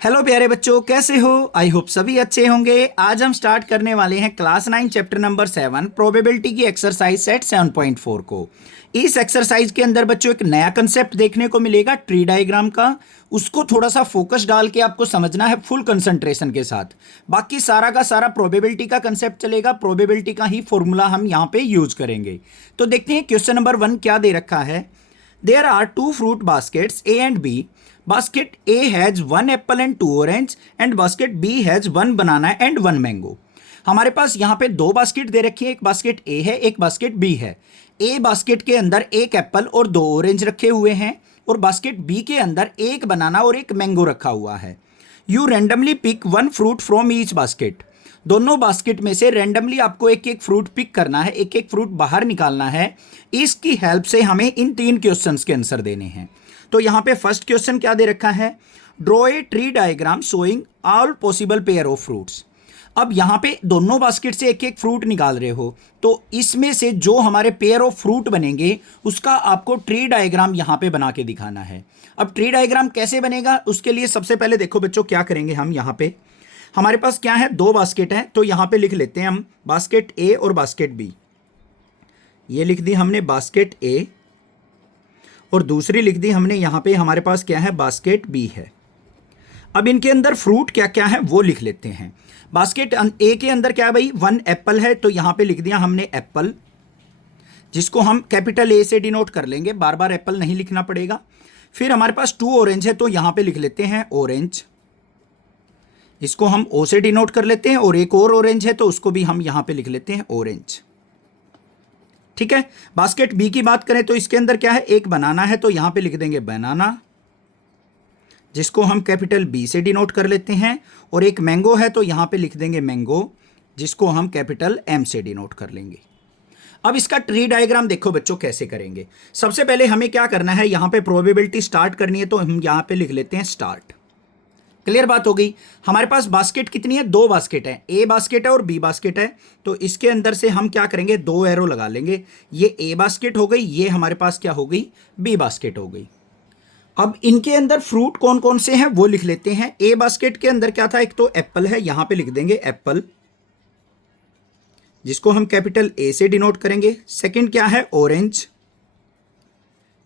Hello प्यारे बच्चों, कैसे हो? आई होप सभी अच्छे होंगे। आज हम स्टार्ट करने वाले हैं क्लास 9 चैप्टर नंबर 7 प्रोबेबिलिटी की एक्सरसाइज सेट 7.4 को। इस एक्सरसाइज के अंदर बच्चों एक नया कंसेप्ट देखने को मिलेगा ट्री डायग्राम का। उसको थोड़ा सा फोकस डाल के आपको समझना है फुल कंसंट्रेशन के साथ। बाकी सारा का सारा प्रोबेबिलिटी का कंसेप्ट चलेगा, प्रोबेबिलिटी का ही फॉर्मूला हम यहाँ पे यूज करेंगे। तो देखते हैं क्वेश्चन नंबर 1 क्या दे रखा है। There are two fruit baskets A and B. Basket A has one apple and two orange and basket B has one banana and one mango. हमारे पास यहाँ पे दो बास्केट दे रखी है, एक बास्केट A है, एक बास्केट B है। A बास्केट के अंदर एक एप्पल और दो ऑरेंज रखे हुए हैं और बास्केट B के अंदर एक बनाना और एक मैंगो रखा हुआ है। You randomly pick one fruit from each basket. दोनों बास्केट में से रेंडमली आपको एक एक फ्रूट पिक करना है, एक एक फ्रूट बाहर निकालना है। इसकी हेल्प से हमें इन तीन क्वेश्चंस के आंसर देने हैं। तो यहाँ पे फर्स्ट क्वेश्चन क्या दे रखा है, draw a tree diagram showing all possible pair of fruits. अब यहाँ पे दोनों बास्केट से एक एक फ्रूट निकाल रहे हो, तो इसमें से जो हमारे पेयर ऑफ फ्रूट बनेंगे उसका आपको ट्री डायग्राम यहाँ पे बना के दिखाना है। अब ट्री डायग्राम कैसे बनेगा, उसके लिए सबसे पहले देखो बच्चों क्या करेंगे हम। यहाँ पे हमारे पास क्या है, दो बास्केट हैं, तो यहाँ पे लिख लेते हैं हम बास्केट ए और बास्केट बी। ये लिख दी हमने बास्केट ए और दूसरी लिख दी हमने यहाँ पे हमारे पास क्या है, बास्केट बी है। अब इनके अंदर फ्रूट क्या क्या है वो लिख लेते हैं। बास्केट ए के अंदर क्या है भाई, वन एप्पल है, तो यहाँ पे लिख दिया हमने एप्पल, जिसको हम कैपिटल ए से डिनोट कर लेंगे, बार बार एप्पल नहीं लिखना पड़ेगा। फिर हमारे पास टू ऑरेंज है, तो यहाँ पे लिख लेते हैं ऑरेंज, इसको हम ओ से डिनोट कर लेते हैं। और एक और ऑरेंज है तो उसको भी हम यहां पे लिख लेते हैं ऑरेंज। ठीक है। बास्केट बी की बात करें तो इसके अंदर क्या है, एक बनाना है, तो यहां पे लिख देंगे बनाना, जिसको हम कैपिटल बी से डिनोट कर लेते हैं। और एक मैंगो है, तो यहां पे लिख देंगे मैंगो, जिसको हम कैपिटल एम से डिनोट कर लेंगे। अब इसका ट्री डायग्राम देखो बच्चों कैसे करेंगे। सबसे पहले हमें क्या करना है, यहां पे प्रोबेबिलिटी स्टार्ट करनी है, तो हम यहां पे लिख लेते हैं स्टार्ट। क्लियर बात हो गई। हमारे पास बास्केट कितनी है, दो बास्केट है, ए बास्केट है और बी बास्केट है। तो इसके अंदर से हम क्या करेंगे, दो एरो लगा लेंगे। ये ए बास्केट हो गई, ये हमारे पास क्या हो गई, बी बास्केट हो गई। अब इनके अंदर फ्रूट कौन कौन से हैं वो लिख लेते हैं। ए बास्केट के अंदर क्या था, एक तो एप्पल है, यहां पे लिख देंगे एप्पल, जिसको हम कैपिटल ए से डिनोट करेंगे। सेकंड क्या है, ऑरेंज,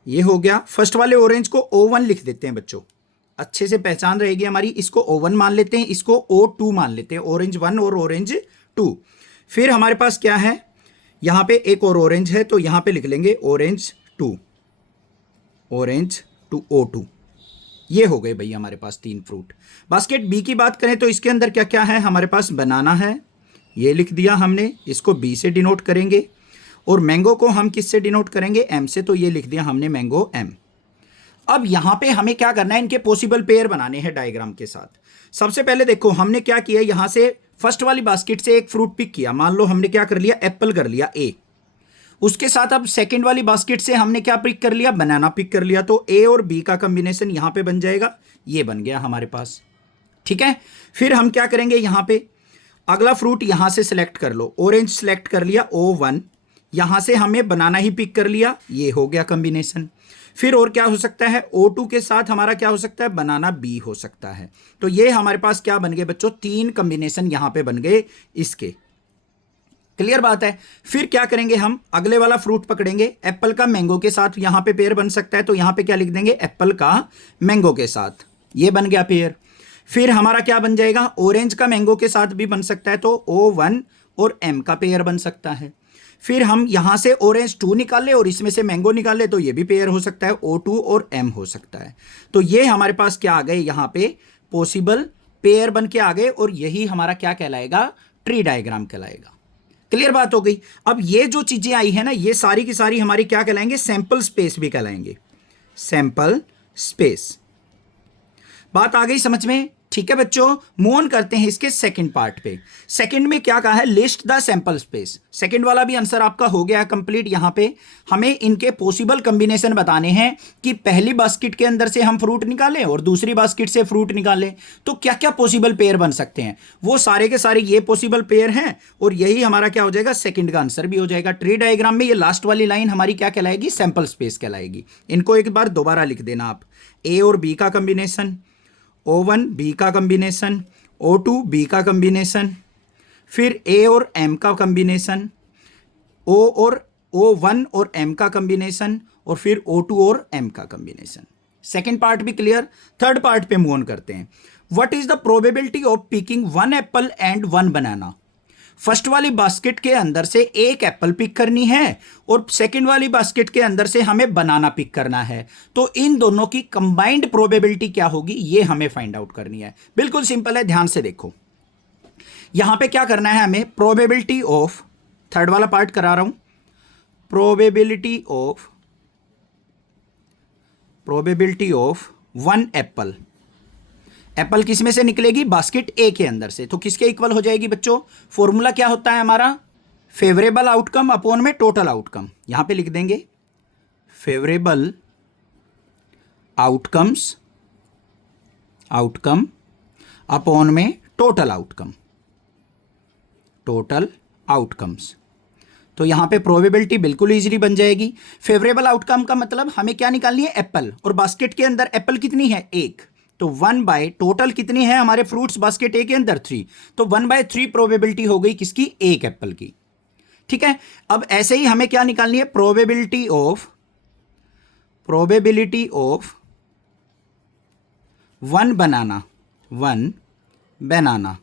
ये हो गया। फर्स्ट वाले ऑरेंज को O1 लिख देते हैं बच्चों, अच्छे से पहचान रहेगी हमारी। इसको O1 मान लेते हैं, इसको O2 मान लेते हैं, ऑरेंज 1 और ऑरेंज 2। फिर हमारे पास क्या है, यहां पे एक और ऑरेंज है, तो यहां पे लिख लेंगे ऑरेंज 2, ऑरेंज 2 O2। ये हो गए भाई हमारे पास तीन फ्रूट। बास्केट बी की बात करें तो इसके अंदर क्या क्या है, हमारे पास बनाना है, ये लिख दिया हमने, इसको बी से डिनोट करेंगे। और मैंगो को हम किससे डिनोट करेंगे, एम से, तो ये लिख दिया हमने मैंगो एम। अब यहां पे हमें क्या करना है, इनके पॉसिबल पेयर बनाने हैं डायग्राम के साथ। सबसे पहले देखो हमने क्या किया, यहां से फर्स्ट वाली बास्केट से एक फ्रूट पिक किया, मान लो हमने क्या कर लिया, एप्पल कर लिया ए। उसके साथ अब सेकंड वाली बास्केट से हमने क्या पिक कर लिया, बनाना पिक कर लिया। तो ए और बी का कॉम्बिनेशन यहां पे बन जाएगा, ये बन गया हमारे पास। ठीक है। फिर हम क्या करेंगे, यहां पे अगला फ्रूट यहां से सिलेक्ट कर लो, ऑरेंज सिलेक्ट कर लिया O1, यहां से हमें बनाना ही पिक कर लिया, ये हो गया कॉम्बिनेशन। फिर और क्या हो सकता है, O2 के साथ हमारा क्या हो सकता है, बनाना बी हो सकता है। तो ये हमारे पास क्या बन गए बच्चों, तीन कॉम्बिनेशन यहां पे बन गए इसके। क्लियर बात है। फिर क्या करेंगे, हम अगले वाला फ्रूट पकड़ेंगे, एप्पल का मैंगो के साथ यहां पे पेयर बन सकता है, तो यहां पे क्या लिख देंगे, एप्पल का मैंगो के साथ, ये बन गया पेयर। फिर हमारा क्या बन जाएगा, ऑरेंज का मैंगो के साथ भी बन सकता है, तो O1 और M का पेयर बन सकता है। फिर हम यहां से ऑरेंज 2 निकाले और इसमें से मैंगो निकाले, तो ये भी पेयर हो सकता है, O2 और M हो सकता है। तो ये हमारे पास क्या आ गए, यहां पे पॉसिबल पेयर बन के आ गए, और यही हमारा क्या कहलाएगा, ट्री डायग्राम कहलाएगा। क्लियर बात हो गई। अब ये जो चीजें आई है ना, ये सारी की सारी हमारी क्या कहलाएंगे, सैंपल स्पेस भी कहलाएंगे, सैंपल स्पेस। बात आ गई समझ में। ठीक है बच्चों, मूव ऑन करते हैं इसके सेकंड पार्ट पे। सेकंड में क्या कहा है, list the sample space. Second वाला भी आंसर आपका हो गया कंप्लीट। यहां पे हमें इनके पॉसिबल कॉम्बिनेशन बताने हैं कि पहली बास्केट के अंदर से हम फ्रूट निकालें और दूसरी बास्केट से फ्रूट निकालें, तो क्या क्या पॉसिबल पेयर बन सकते हैं। वो सारे के सारे ये पॉसिबल पेयर हैं, और यही हमारा क्या हो जाएगा, सेकंड का आंसर भी हो जाएगा। ट्री डायग्राम में ये लास्ट वाली लाइन हमारी क्या कहलाएगी, सैंपल स्पेस कहलाएगी। इनको एक बार दोबारा लिख देना आप, ए और बी का कॉम्बिनेशन, O1 B का कॉम्बिनेशन, O2 B का कॉम्बिनेशन, फिर A और M का कॉम्बिनेशन, O और O1 और M का कॉम्बिनेशन, और फिर O2 और M का कॉम्बिनेशन। सेकेंड पार्ट भी क्लियर। थर्ड पार्ट पे मूव ऑन करते हैं। What is the probability of picking 1 Apple and 1 banana. First वाली बास्केट के अंदर से एक एप्पल पिक करनी है और सेकंड वाली बास्केट के अंदर से हमें बनाना पिक करना है। तो इन दोनों की कंबाइंड प्रोबेबिलिटी क्या होगी, ये हमें फाइंड आउट करनी है। बिल्कुल सिंपल है, ध्यान से देखो। यहां पे क्या करना है हमें, प्रोबेबिलिटी ऑफ, थर्ड वाला पार्ट करा रहा हूं, प्रोबेबिलिटी ऑफ 1 एप्पल। एप्पल किस में से निकलेगी, बास्केट ए के अंदर से। तो किसके इक्वल हो जाएगी बच्चों, फॉर्मूला क्या होता है हमारा, फेवरेबल आउटकम अपॉन में टोटल आउटकम। यहां पे लिख देंगे फेवरेबल आउटकम अपॉन में टोटल आउटकम्स। तो यहां पे प्रोबेबिलिटी बिल्कुल इजीली बन जाएगी। फेवरेबल आउटकम का मतलब हमें क्या निकालनी है, एप्पल, और बास्केट के अंदर एप्पल कितनी है, एक। तो 1/, टोटल कितनी है हमारे फ्रूट्स बास्केट ए के अंदर, 3। तो 1/3 प्रोबेबिलिटी हो गई किसकी, एक एप्पल की। ठीक है। अब ऐसे ही हमें क्या निकालनी है, प्रोबेबिलिटी ऑफ 1 बनाना।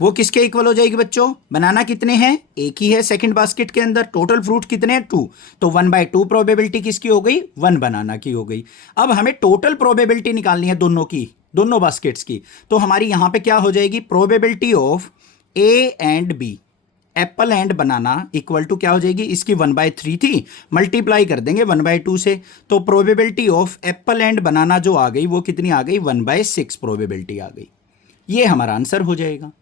वो किसके इक्वल हो जाएगी बच्चों, बनाना कितने हैं, एक ही है सेकंड बास्केट के अंदर, टोटल फ्रूट कितने हैं, 2। तो 1/2 प्रोबेबिलिटी किसकी हो गई, 1 बनाना की हो गई। अब हमें टोटल प्रोबेबिलिटी निकालनी है दोनों की, दोनों बास्केट्स की। तो हमारी यहां पे क्या हो जाएगी, probability of A and B, apple and banana equal to क्या हो जाएगी, इसकी 1/3 थी, मल्टीप्लाई कर देंगे 1/2 से। तो प्रोबेबिलिटी ऑफ एप्पल एंड बनाना जो आ गई वो कितनी आ गई, 1/6 प्रोबेबिलिटी आ गई। ये हमारा आंसर हो जाएगा।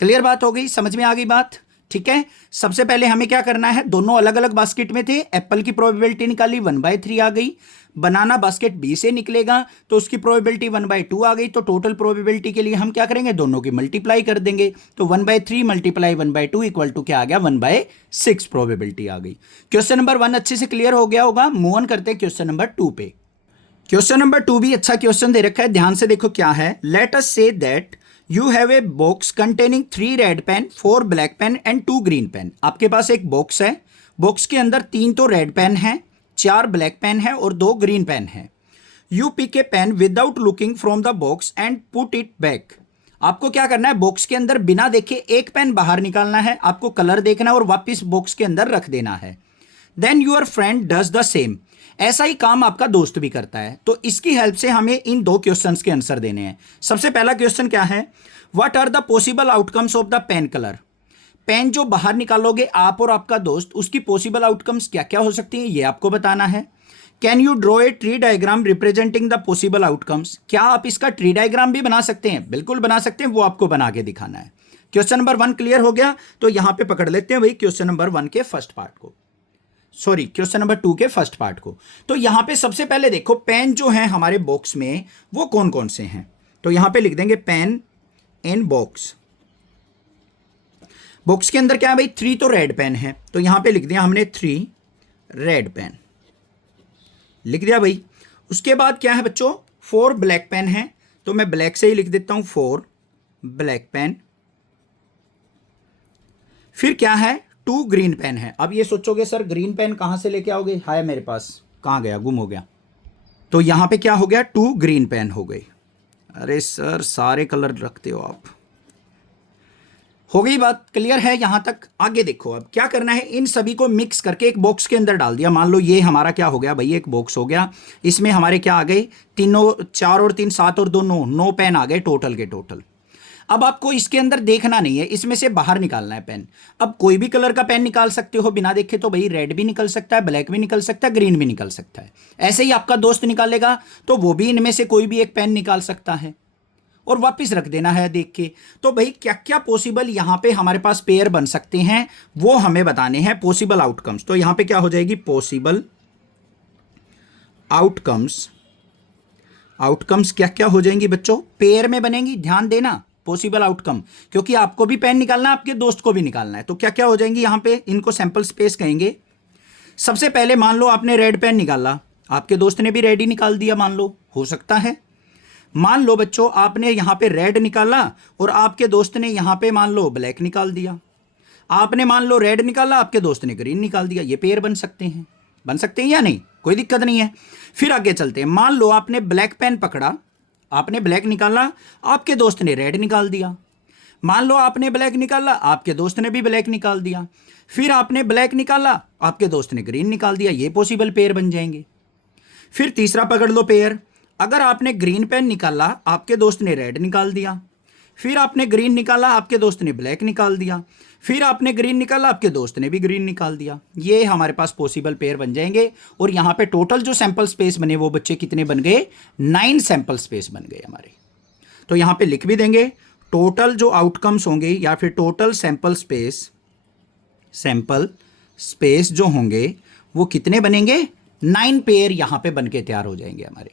क्लियर बात हो गई, समझ में आ गई बात। ठीक है। सबसे पहले हमें क्या करना है, दोनों अलग अलग बास्केट में थे, एप्पल की प्रोबेबिलिटी निकाली, 1/3 आ गई। बनाना बास्केट बी से निकलेगा तो उसकी प्रोबेबिलिटी 1/2 आ गई। तो टोटल प्रोबेबिलिटी के लिए हम क्या करेंगे, दोनों की मल्टीप्लाई कर देंगे। तो 1/3 मल्टीप्लाई 1/2 इक्वल टू क्या आ गया, 1/6 प्रोबेबिलिटी आ गई। क्वेश्चन नंबर 1 अच्छे से क्लियर हो गया होगा। मूव ऑन करते हैं क्वेश्चन नंबर 2 पे। क्वेश्चन नंबर 2 भी अच्छा क्वेश्चन दे रखा है, ध्यान से देखो क्या है। Let us say that you have a box containing 3 red pen, 4 black pen and 2 green pen. आपके पास एक बॉक्स है, बॉक्स के अंदर 3 तो रेड पेन है, 4 ब्लैक पेन है और 2 ग्रीन पेन है। You pick a pen without looking from the box and put it back. आपको क्या करना है, बॉक्स के अंदर बिना देखे एक पेन बाहर निकालना है, आपको कलर देखना है और वापस बॉक्स के अंदर रख देना है। Then your friend does the same. ऐसा ही काम आपका दोस्त भी करता है। तो इसकी हेल्प से हमें इन 2 क्वेश्चंस के आंसर देने हैं। सबसे पहला क्वेश्चन क्या है, what are the possible outcomes of the pen colour. Pen जो बाहर निकालोगे आप और आपका दोस्त, उसकी पॉसिबल आउटकम्स क्या क्या हो सकती हैं, ये आपको बताना है। Can you draw a tree diagram representing the possible outcomes. क्या आप इसका ट्री डायग्राम भी बना सकते हैं, बिल्कुल बना सकते हैं, वो आपको बना के दिखाना है। क्वेश्चन नंबर 1 क्लियर हो गया। तो यहां पे पकड़ लेते हैं भाई क्वेश्चन नंबर 1 के फर्स्ट पार्ट को, सॉरी क्वेश्चन नंबर 2 के फर्स्ट पार्ट को। तो यहां पे सबसे पहले देखो पेन जो है हमारे बॉक्स में वो कौन कौन से हैं। तो यहां पे लिख देंगे पेन इन बॉक्स। बॉक्स के अंदर क्या है भाई, 3 तो रेड पेन है, तो यहां पे लिख दिया हमने 3 रेड पेन, लिख दिया भाई। उसके बाद क्या है बच्चों, 4 ब्लैक पेन है, तो मैं ब्लैक से ही लिख देता हूं 4 ब्लैक पेन। फिर क्या है, 2 ग्रीन पेन है। अब ये सोचोगे सर ग्रीन पेन कहां से लेके आओगे, हाय मेरे पास, कहां गया, गुम हो गया। तो यहां पे क्या हो गया, 2 ग्रीन पेन हो गई। अरे सर सारे कलर रखते हो आप। हो गई बात, क्लियर है यहां तक। आगे देखो अब क्या करना है, इन सभी को मिक्स करके एक बॉक्स के अंदर डाल दिया। मान लो ये हमारा क्या हो गया भाई, एक बॉक्स हो गया। इसमें हमारे क्या आ गए, 4 और 3 7 और 2 9 पेन आ गए टोटल के टोटल। अब आपको इसके अंदर देखना नहीं है, इसमें से बाहर निकालना है पेन। अब कोई भी कलर का पेन निकाल सकते हो बिना देखे, तो भाई रेड भी निकल सकता है, ब्लैक भी निकल सकता है, ग्रीन भी निकल सकता है। ऐसे ही आपका दोस्त निकालेगा तो वो भी इनमें से कोई भी एक पेन निकाल सकता है और वापस रख देना है देख के। तो भाई क्या क्या पॉसिबल यहां पे हमारे पास पेयर बन सकते हैं वो हमें बताने हैं, पॉसिबल आउटकम्स। तो यहां पे क्या हो जाएगी, पॉसिबल आउटकम्स। आउटकम्स क्या क्या हो जाएंगी बच्चों, पेयर में बनेंगी, ध्यान देना। पॉसिबल आउटकम, क्योंकि आपको भी पेन निकालना है, आपके दोस्त को भी निकालना है। तो क्या क्या हो जाएंगी यहां पे, इनको सैंपल स्पेस कहेंगे। सबसे पहले मान लो आपने रेड पेन निकाला, आपके दोस्त ने भी रेड ही निकाल दिया, मान लो, हो सकता है। मान लो बच्चों आपने यहाँ पे रेड निकाला और आपके दोस्त ने यहाँ पे मान लो ब्लैक निकाल दिया, आपने मान लो रेड निकाला, आपके दोस्त ने ग्रीन निकाल दिया, ये पेयर बन सकते हैं या नहीं, कोई दिक्कत नहीं है। फिर आगे चलते हैं, मान लो आपने ब्लैक पेन पकड़ा, आपने ब्लैक निकाला, आपके दोस्त ने रेड निकाल दिया, मान लो आपने ब्लैक निकाला, आपके दोस्त ने भी ब्लैक निकाल दिया, फिर आपने ब्लैक निकाला, आपके दोस्त ने ग्रीन निकाल दिया, ये पॉसिबल पेयर बन जाएंगे। फिर तीसरा पकड़ लो पेयर, अगर आपने ग्रीन पेन निकाला, आपके दोस्त ने रेड निकाल दिया, फिर आपने ग्रीन निकाला, आपके दोस्त ने ब्लैक निकाल दिया, फिर आपने ग्रीन निकाला, आपके दोस्त ने भी ग्रीन निकाल दिया, ये हमारे पास पॉसिबल पेयर बन जाएंगे। और यहाँ पे टोटल जो सैंपल स्पेस बने वो बच्चे कितने बन गए, 9 सैंपल स्पेस बन गए हमारे। तो यहाँ पे लिख भी देंगे टोटल जो आउटकम्स होंगे या फिर टोटल सैंपल स्पेस जो होंगे वो कितने बनेंगे, 9 पेयर यहाँ पे बन के तैयार हो जाएंगे हमारे।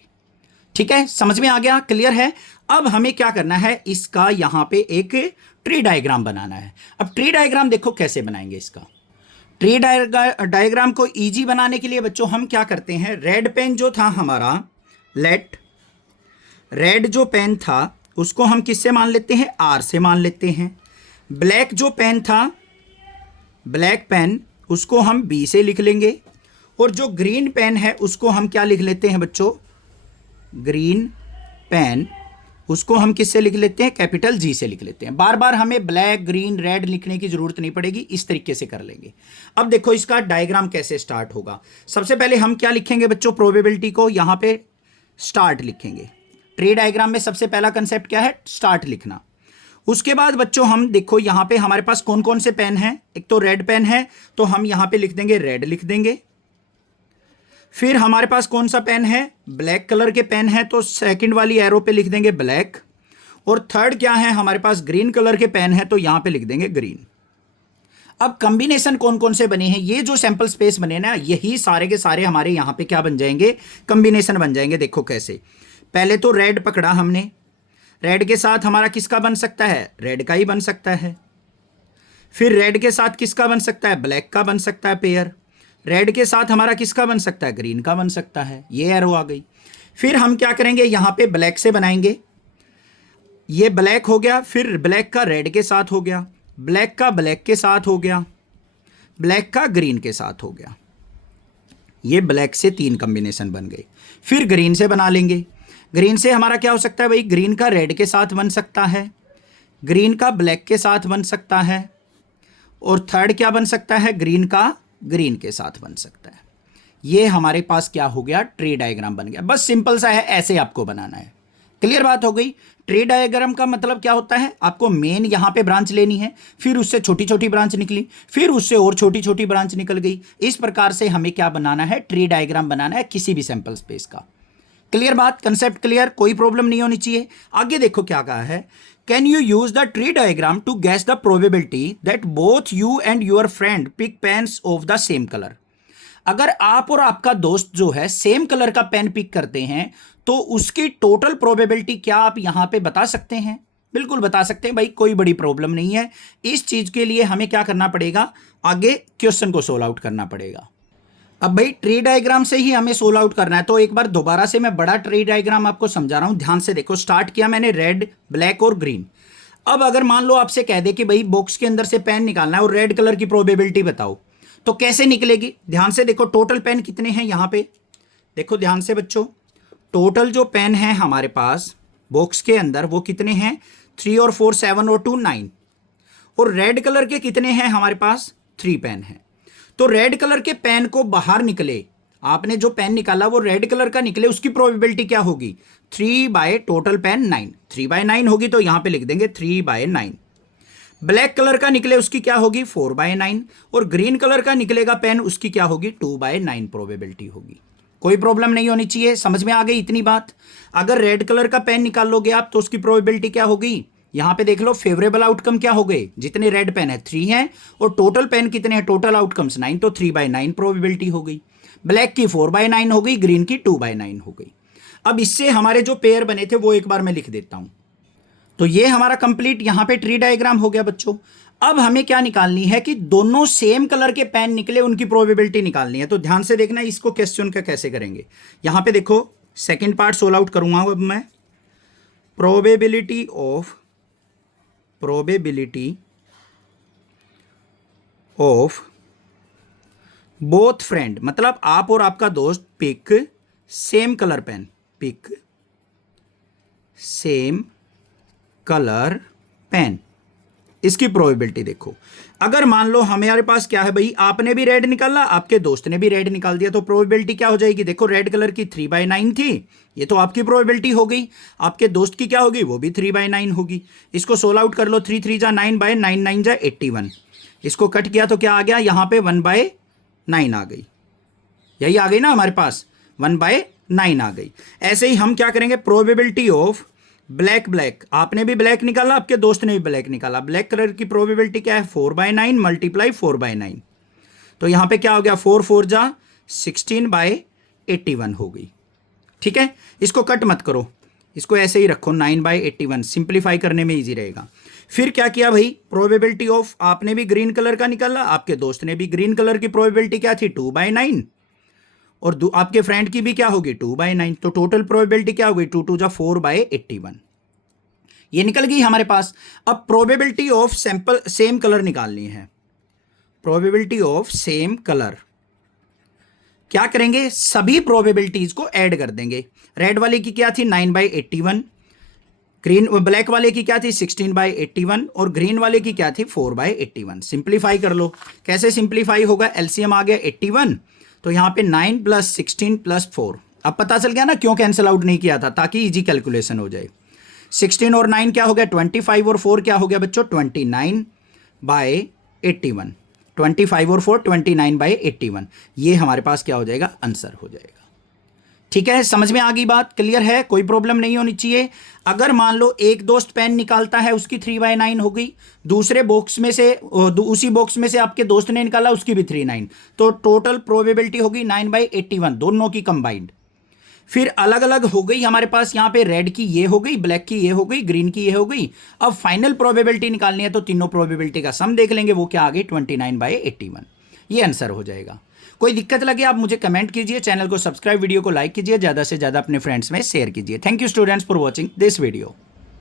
ठीक है, समझ में आ गया, क्लियर है। अब हमें क्या करना है, इसका यहां पे एक ट्री डायग्राम बनाना है। अब ट्री डायग्राम देखो कैसे बनाएंगे इसका। ट्री डायग्राम को इजी बनाने के लिए बच्चों हम क्या करते हैं, रेड पेन जो था हमारा, रेड जो पेन था उसको हम किससे मान लेते हैं, आर से मान लेते हैं। ब्लैक जो पेन था, ब्लैक पेन, उसको हम बी से लिख लेंगे। और जो ग्रीन पेन है उसको हम क्या लिख लेते हैं बच्चों, ग्रीन पेन, उसको हम किससे लिख लेते हैं, कैपिटल जी से लिख लेते हैं। बार बार हमें ब्लैक, ग्रीन, रेड लिखने की जरूरत नहीं पड़ेगी, इस तरीके से कर लेंगे। अब देखो इसका डायग्राम कैसे स्टार्ट होगा। सबसे पहले हम क्या लिखेंगे बच्चों, प्रोबेबिलिटी को यहां पे स्टार्ट लिखेंगे। ट्री डायग्राम में सबसे पहला कंसेप्ट क्या है, स्टार्ट लिखना। उसके बाद बच्चों हम देखो यहां पे हमारे पास कौन कौन से पेन हैं, एक तो रेड पेन है तो हम यहां पे लिख देंगे रेड लिख देंगे। फिर हमारे पास कौन सा पेन है, ब्लैक कलर के पेन है तो सेकंड वाली एरो पे लिख देंगे ब्लैक। और थर्ड क्या है हमारे पास, ग्रीन कलर के पेन है तो यहां पे लिख देंगे ग्रीन। अब कॉम्बिनेशन कौन कौन से बने हैं, ये जो सैंपल स्पेस बने ना, यही सारे के सारे हमारे यहां पे क्या बन जाएंगे, कॉम्बिनेशन बन जाएंगे। देखो कैसे, पहले तो रेड पकड़ा हमने, रेड के साथ हमारा किसका बन सकता है, रेड का ही बन सकता है। फिर रेड के साथ किसका बन सकता है, ब्लैक का बन सकता है पेयर। रेड के साथ हमारा किसका बन सकता है, ग्रीन का बन सकता है, ये एरो आ गई। फिर हम क्या करेंगे, यहां पे ब्लैक से बनाएंगे, ये ब्लैक हो गया, फिर ब्लैक का रेड के साथ हो गया, ब्लैक का ब्लैक के साथ हो गया, ब्लैक का ग्रीन के साथ हो गया। ये ब्लैक से 3 कॉम्बिनेशन बन गए। फिर ग्रीन से बना लेंगे, ग्रीन से हमारा क्या हो सकता है भाई, ग्रीन का रेड के साथ बन सकता है, ग्रीन का ब्लैक के साथ बन सकता है, और थर्ड क्या बन सकता है, ग्रीन का ग्रीन के साथ बन सकता है। ये हमारे पास क्या हो गया, ट्री डायग्राम बन गया। बस सिंपल सा है, ऐसे आपको बनाना है। क्लियर बात हो गई। ट्री डायग्राम का मतलब क्या होता है, आपको मेन यहां पे ब्रांच लेनी है, फिर उससे छोटी छोटी ब्रांच निकली, फिर उससे और छोटी छोटी ब्रांच निकल गई। इस प्रकार से हमें क्या बनाना है, ट्री डायग्राम बनाना है किसी भी सैंपल स्पेस का। क्लियर बात, कंसेप्ट क्लियर, कोई प्रॉब्लम नहीं होनी चाहिए। आगे देखो क्या कहा है, can you use the tree diagram to guess the probability that both you and your friend pick pens of the same colour. अगर आप और आपका दोस्त जो है सेम कलर का पेन पिक करते हैं तो उसकी टोटल प्रोबेबिलिटी क्या आप यहां पे बता सकते हैं, बिल्कुल बता सकते हैं भाई, कोई बड़ी प्रॉब्लम नहीं है। इस चीज के लिए हमें क्या करना पड़ेगा, आगे क्वेश्चन को सोल्व आउट करना पड़ेगा। अब भाई ट्री डायग्राम से ही हमें सोल्व आउट करना है, तो एक बार दोबारा से मैं बड़ा ट्री डायग्राम आपको समझा रहा हूं, ध्यान से देखो। स्टार्ट किया मैंने रेड, ब्लैक और ग्रीन। अब अगर मान लो आपसे कह दे कि भाई बॉक्स के अंदर से पेन निकालना है और रेड कलर की प्रोबेबिलिटी बताओ, तो कैसे निकलेगी। ध्यान से देखो, टोटल पेन कितने हैं यहां पे, देखो ध्यान से बच्चों, टोटल जो पेन है हमारे पास बॉक्स के अंदर वो कितने हैं, 3 और 4 7 और 2 9। और रेड कलर के कितने हैं हमारे पास, 3 पेन हैं। तो रेड कलर के पेन को बाहर निकले, आपने जो पेन निकाला वो रेड कलर का निकले, उसकी प्रोबेबिलिटी क्या होगी, 3 बाय टोटल पेन 9, 3 बाय 9 होगी, तो यहां पे लिख देंगे 3 बाय 9। ब्लैक कलर का निकले उसकी क्या होगी, 4 बाय 9। और ग्रीन कलर का निकलेगा पेन, उसकी क्या होगी, 2 बाय 9 प्रोबेबिलिटी होगी। कोई प्रॉब्लम नहीं होनी चाहिए, समझ में आ गई इतनी बात। अगर रेड कलर का पेन निकाल लोगे आप तो उसकी प्रोबेबिलिटी क्या होगी, यहां पे देख लो, फेवरेबल आउटकम क्या हो गए, जितने रेड पेन है 3 है, और टोटल पेन कितने हैं, टोटल आउटकम्स 9, तो 3 बाय 9 प्रोबेबिलिटी हो गई। ब्लैक की 4 बाय 9 हो गई, ग्रीन की 2 बाय 9 हो गई। अब इससे हमारे जो पेयर बने थे वो एक बार मैं लिख देता हूं। तो ये हमारा कंप्लीट यहां पे ट्री डायग्राम हो गया बच्चों। अब हमें क्या निकालनी है कि दोनों सेम कलर के पेन निकले, उनकी प्रोबेबिलिटी निकालनी है। तो ध्यान से देखना इसको क्वेश्चन का कैसे करेंगे। यहां पे देखो सेकंड पार्ट सोल्व आउट करूंगा अब मैं। प्रोबेबिलिटी ऑफ बोथ फ्रेंड, मतलब आप और आपका दोस्त pick same colour pen, pick same colour pen, इसकी प्रोबेबिलिटी देखो। अगर मान लो हमारे पास क्या है भाई, आपने भी रेड निकाला, आपके दोस्त ने भी रेड निकाल दिया, तो प्रोबेबिलिटी क्या हो जाएगी, देखो रेड कलर की 3/9 थी, ये तो आपकी प्रोबेबिलिटी हो गई। आपके दोस्त की क्या होगी, वो भी 3/9 होगी। इसको सोल्व आउट कर लो, 3 3 जा 9 बाय 9 9 जा 81, इसको कट किया तो क्या आ गया, यहां पे 1/9 आ गई, यही आ गई ना हमारे पास, 1/9 आ गई। ऐसे ही हम क्या करेंगे, प्रोबेबिलिटी ऑफ ब्लैक, आपने भी ब्लैक निकाला, आपके दोस्त ने भी ब्लैक निकाला, ब्लैक कलर की प्रोबेबिलिटी क्या है, 4/9 मल्टीप्लाई 4/9, तो यहां पे क्या हो गया, 4 4 जा 16/81 हो गई। ठीक है, इसको कट मत करो, इसको ऐसे ही रखो, 9/81, सिंप्लीफाई करने में इजी रहेगा। फिर क्या किया भाई, प्रोबेबिलिटी ऑफ, आपने भी ग्रीन कलर का निकाला, आपके दोस्त ने भी ग्रीन कलर की प्रोबेबिलिटी क्या थी, 2/9, और आपके फ्रेंड की भी क्या होगी, 2/9, तो टोटल प्रोबेबिलिटी क्या होगी, 2 2 जा 4/81, ये निकल गई हमारे पास। अब probability of sample same colour निकालनी है, प्रोबेबिलिटी ऑफ सेम कलर क्या करेंगे, सभी प्रोबेबिलिटीज को ऐड कर देंगे। रेड वाले की क्या थी, 9/81, ग्रीन ब्लैक वाले की क्या थी, 16/81, और ग्रीन वाले की क्या थी, 4/81। सिंप्लीफाई कर लो, कैसे सिंप्लीफाई होगा, एलसीएम आ गया 81, तो यहां पे 9 + 16 + 4, अब पता चल गया ना क्यों कैंसिल आउट नहीं किया था, ताकि इजी कैलकुलेशन हो जाए। 16 और 9 क्या हो गया, 25, और 4 क्या हो गया बच्चों, 29/81, 25 और 4 29/81, ये हमारे पास क्या हो जाएगा, आंसर हो जाएगा। ठीक है, समझ में आ गई बात, क्लियर है, कोई प्रॉब्लम नहीं होनी चाहिए। अगर मान लो एक दोस्त पेन निकालता है, उसकी 3/9 हो गई, दूसरे बॉक्स में से उसी बॉक्स में से आपके दोस्त ने निकाला, उसकी भी 3/9, तो टोटल प्रोबेबिलिटी होगी 9/81, दोनों की कंबाइंड। फिर अलग अलग हो गई हमारे पास, यहां पे रेड की ये हो गई, ब्लैक की ये हो गई, ग्रीन की ये हो गई। अब फाइनल प्रोबेबिलिटी निकालनी है, तो तीनों प्रोबेबिलिटी का सम देख लेंगे, वो क्या आ गई, 29/81, ये आंसर हो जाएगा। कोई दिक्कत लगे आप मुझे कमेंट कीजिए, चैनल को सब्सक्राइब, वीडियो को लाइक कीजिए, ज़्यादा से ज़्यादा अपने फ्रेंड्स में शेयर कीजिए। Thank you students for watching this video.